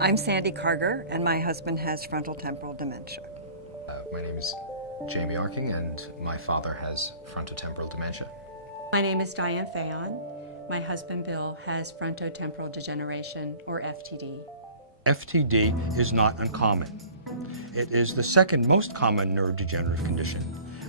I'm Sandy Carger, and my husband has frontotemporal dementia. My name is Jamie Arking, and my father has frontotemporal dementia. My name is Diane Fayon. My husband Bill has frontotemporal degeneration, or FTD. FTD is not uncommon. It is the second most common neurodegenerative condition,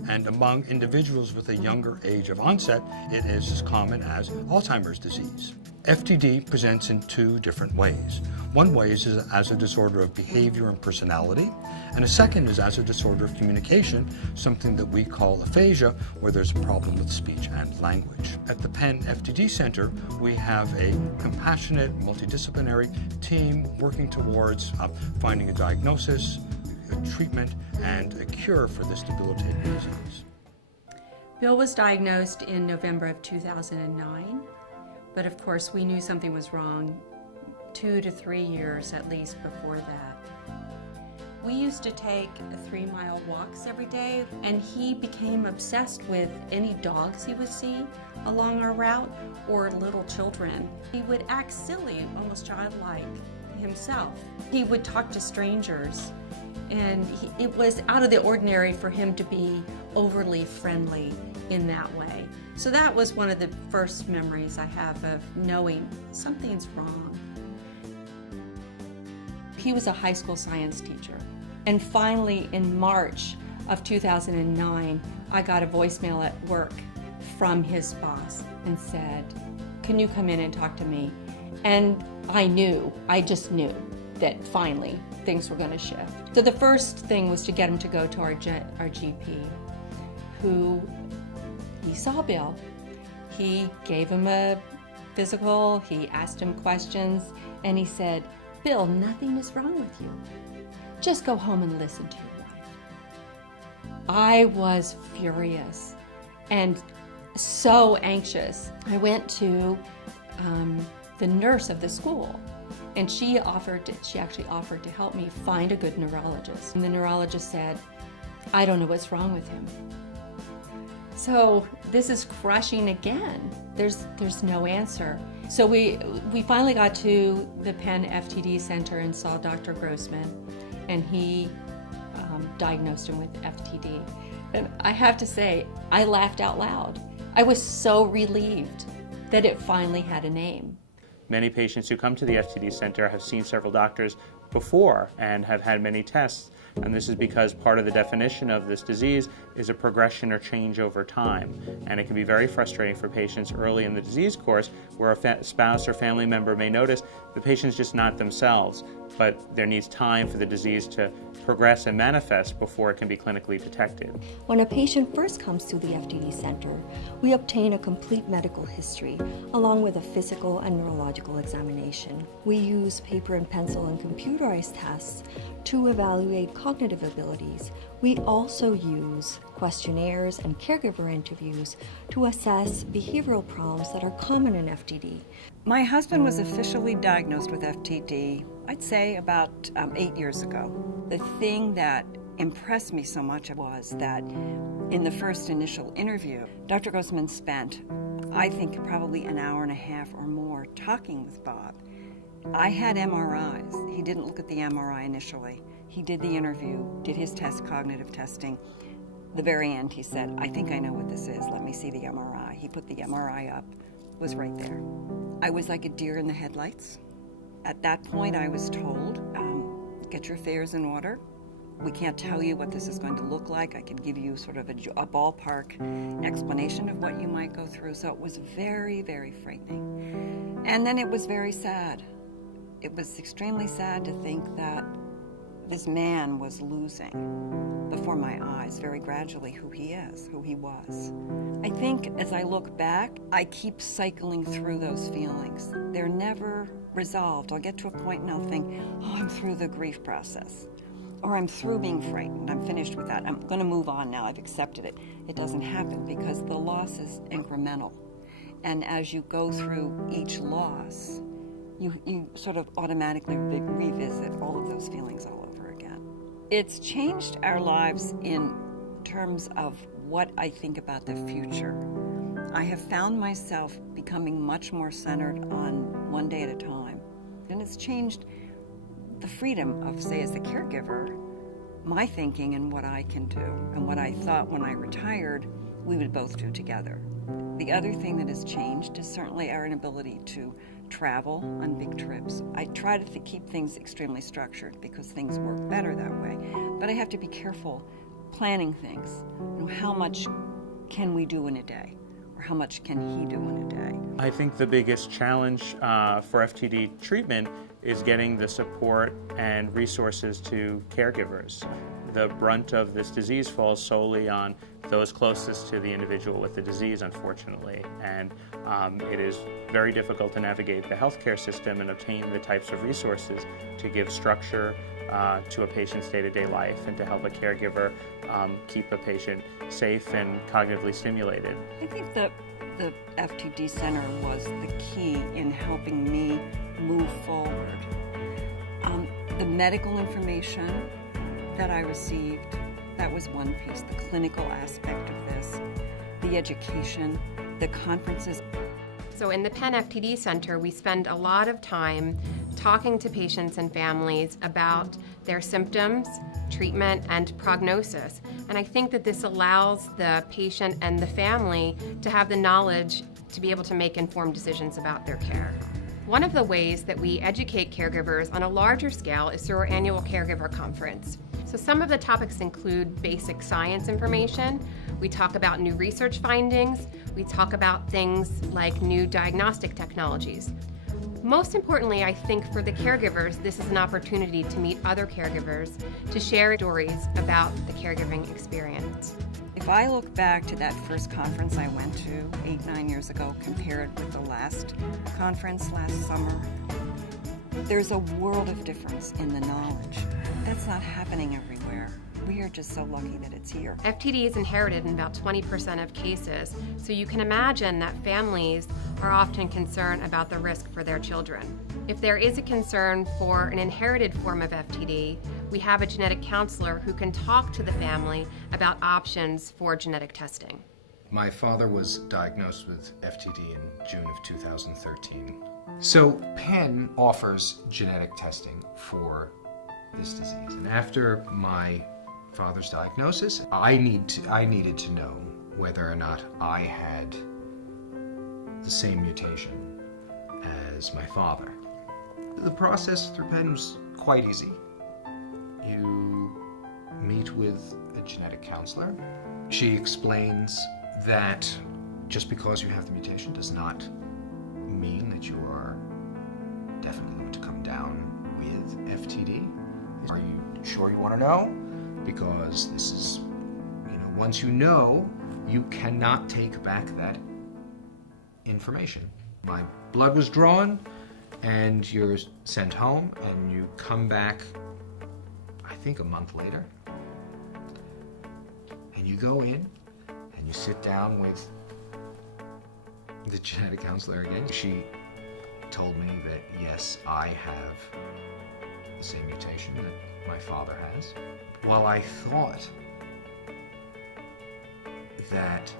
and among individuals with a younger age of onset, it is as common as Alzheimer's disease. FTD presents in two different ways. One way is as a disorder of behavior and personality, and a second is as a disorder of communication, something that we call aphasia, where there's a problem with speech and language. At the Penn FTD Center, we have a compassionate, multidisciplinary team working towards finding a diagnosis, a treatment, and a cure for this debilitating disease. Bill was diagnosed in November of 2009, but of course we knew something was wrong 2 to 3 years at least before that. We used to take 3-mile walks every day, and he became obsessed with any dogs he would see along our route or little children. He would act silly, almost childlike himself. He would talk to strangers, and it was out of the ordinary for him to be overly friendly in that way. So that was one of the first memories I have of knowing something's wrong. He was a high school science teacher. And finally, in March of 2009, I got a voicemail at work from his boss and said, "Can you come in and talk to me?" And I just knew that finally things were going to shift. So the first thing was to get him to go to our GP, who he saw Bill. He gave him a physical, he asked him questions, and he said, "Bill, nothing is wrong with you. Just go home and listen to your wife." I was furious and so anxious. I went to the nurse of the school, and she actually offered to help me find a good neurologist. And the neurologist said, "I don't know what's wrong with him." So this is crushing again. There's no answer. So we finally got to the Penn FTD Center and saw Dr. Grossman, and he diagnosed him with FTD. And I have to say, I laughed out loud. I was so relieved that it finally had a name. Many patients who come to the FTD Center have seen several doctors before and have had many tests, and this is because part of the definition of this disease is a progression or change over time, and it can be very frustrating for patients early in the disease course where a spouse or family member may notice the patient's just not themselves, but there needs time for the disease to progress and manifest before it can be clinically detected. When a patient first comes to the FTD Center, we obtain a complete medical history along with a physical and neurological examination. We use paper and pencil and computerized tests to evaluate cognitive abilities. We also use questionnaires and caregiver interviews to assess behavioral problems that are common in FTD. My husband was officially diagnosed with FTD, I'd say about 8 years ago. The thing that impressed me so much was that in the first initial interview, Dr. Grossman spent, I think, probably an hour and a half or more talking with Bob. I had MRIs. He didn't look at the MRI initially. He did the interview, did his test, cognitive testing. The very end, he said, "I think I know what this is. Let me see the MRI." He put the MRI up, was right there. I was like a deer in the headlights. At that point, I was told, get your affairs in order. We can't tell you what this is going to look like. I can give you sort of a ballpark explanation of what you might go through. So it was very, very frightening. And then it was very sad. It was extremely sad to think that this man was losing before my eyes very gradually who he is, who he was. I think as I look back, I keep cycling through those feelings. They're never resolved. I'll get to a point and I'll think, oh, I'm through the grief process. Or I'm through being frightened. I'm finished with that. I'm going to move on now. I've accepted it. It doesn't happen because the loss is incremental. And as you go through each loss, you sort of automatically revisit all of those feelings all over again. It's changed our lives in terms of what I think about the future. I have found myself becoming much more centered on one day at a time. And it's changed the freedom of, say, as the caregiver, my thinking and what I can do, and what I thought when I retired we would both do together. The other thing that has changed is certainly our inability to travel on big trips. I try to keep things extremely structured because things work better that way, but I have to be careful planning things. You know, how much can we do in a day? Or how much can he do in a day? I think the biggest challenge for FTD treatment is getting the support and resources to caregivers. The brunt of this disease falls solely on those closest to the individual with the disease, unfortunately, and it is very difficult to navigate the healthcare system and obtain the types of resources to give structure to a patient's day-to-day life and to help a caregiver keep a patient safe and cognitively stimulated. I think the FTD Center was the key in helping me move forward. The medical information that I received, that was one piece. The clinical aspect of this, the education, the conferences. So in the Penn FTD Center, we spend a lot of time talking to patients and families about their symptoms, treatment, and prognosis. And I think that this allows the patient and the family to have the knowledge to be able to make informed decisions about their care. One of the ways that we educate caregivers on a larger scale is through our annual caregiver conference. So some of the topics include basic science information. We talk about new research findings. We talk about things like new diagnostic technologies. Most importantly, I think for the caregivers, this is an opportunity to meet other caregivers, to share stories about the caregiving experience. If I look back to that first conference I went to 8-9 years ago, compared with the last conference last summer, there's a world of difference in the knowledge. That's not happening everywhere. We are just so lucky that it's here. FTD is inherited in about 20% of cases, so you can imagine that families are often concerned about the risk for their children. If there is a concern for an inherited form of FTD, we have a genetic counselor who can talk to the family about options for genetic testing. My father was diagnosed with FTD in June of 2013. So Penn offers genetic testing for this disease. And after my father's diagnosis, I needed to know whether or not I had the same mutation as my father. The process through Penn was quite easy. You meet with a genetic counselor. She explains that just because you have the mutation does not mean that you are definitely going to come down with FTD. Are you sure you want to know? Because this is, once you know, you cannot take back that information. My blood was drawn, and you're sent home, and you come back, I think a month later, and you go in, and you sit down with the genetic counselor again. She told me that, yes, I have the same mutation that my father has. While I thought that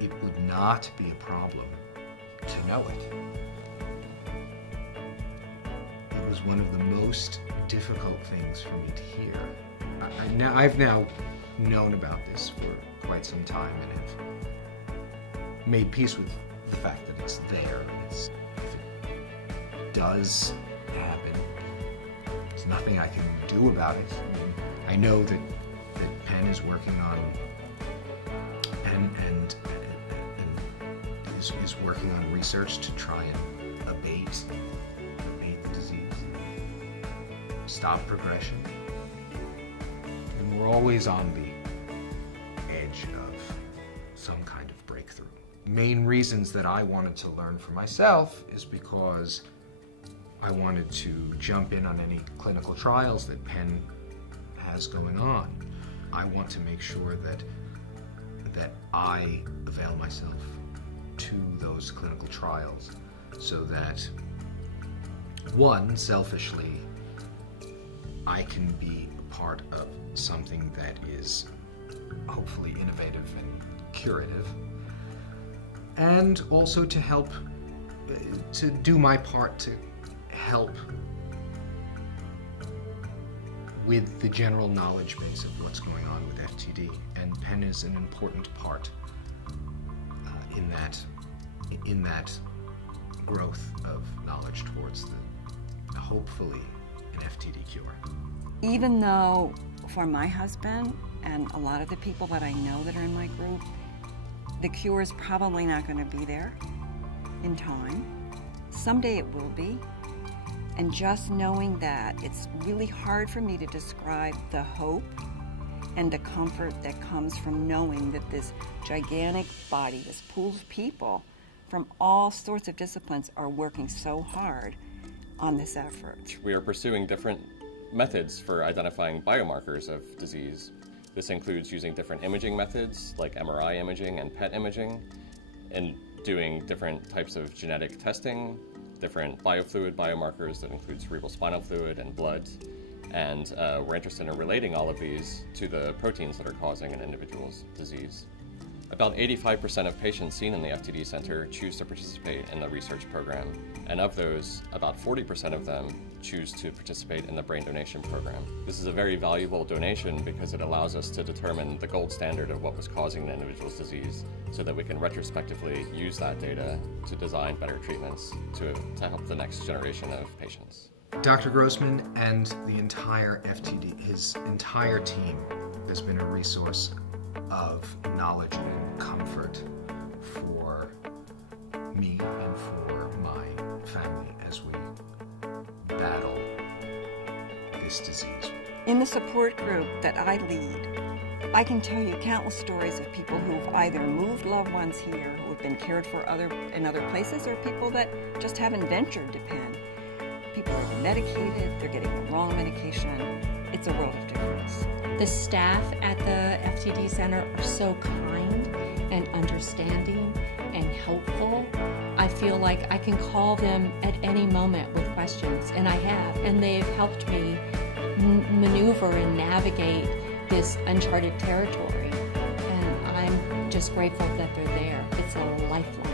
it would not be a problem to know it, it was one of the most difficult things for me to hear. I've now known about this for quite some time and have made peace with the fact that it's there. If it does happen, there's nothing I can do about it. I know that Penn is working on and is working on research to try and abate the disease, stop progression. And we're always on the edge of some kind of breakthrough. Main reasons that I wanted to learn for myself is because I wanted to jump in on any clinical trials that Penn has going on. I want to make sure that I avail myself to those clinical trials so that, one, selfishly, I can be a part of something that is hopefully innovative and curative, and also to help, to do my part to help with the general knowledge base of what's going on with FTD, and Penn is an important part in that growth of knowledge towards the hopefully an FTD cure. Even though for my husband and a lot of the people that I know that are in my group, the cure is probably not going to be there in time. Someday it will be. And just knowing that, it's really hard for me to describe the hope and the comfort that comes from knowing that this gigantic body, this pool of people from all sorts of disciplines are working so hard on this effort. We are pursuing different methods for identifying biomarkers of disease. This includes using different imaging methods like MRI imaging and PET imaging, and doing different types of genetic testing, different biofluid biomarkers that include cerebrospinal fluid and blood. And we're interested in relating all of these to the proteins that are causing an individual's disease. About 85% of patients seen in the FTD Center choose to participate in the research program, and of those, about 40% of them choose to participate in the brain donation program. This is a very valuable donation because it allows us to determine the gold standard of what was causing the individual's disease, so that we can retrospectively use that data to design better treatments to help the next generation of patients. Dr. Grossman and the entire FTD, his entire team, has been a resource of knowledge and comfort for me and for my family as we battle this disease. In the support group that I lead, I can tell you countless stories of people who've either moved loved ones here, who have been cared for in other places, or people that just haven't ventured to Penn. People are medicated, they're getting the wrong medication. It's a world of difference. The staff at the FTD Center are so kind and understanding and helpful. I feel like I can call them at any moment with questions, and I have, and they've helped me maneuver and navigate this uncharted territory, and I'm just grateful that they're there. It's a lifeline.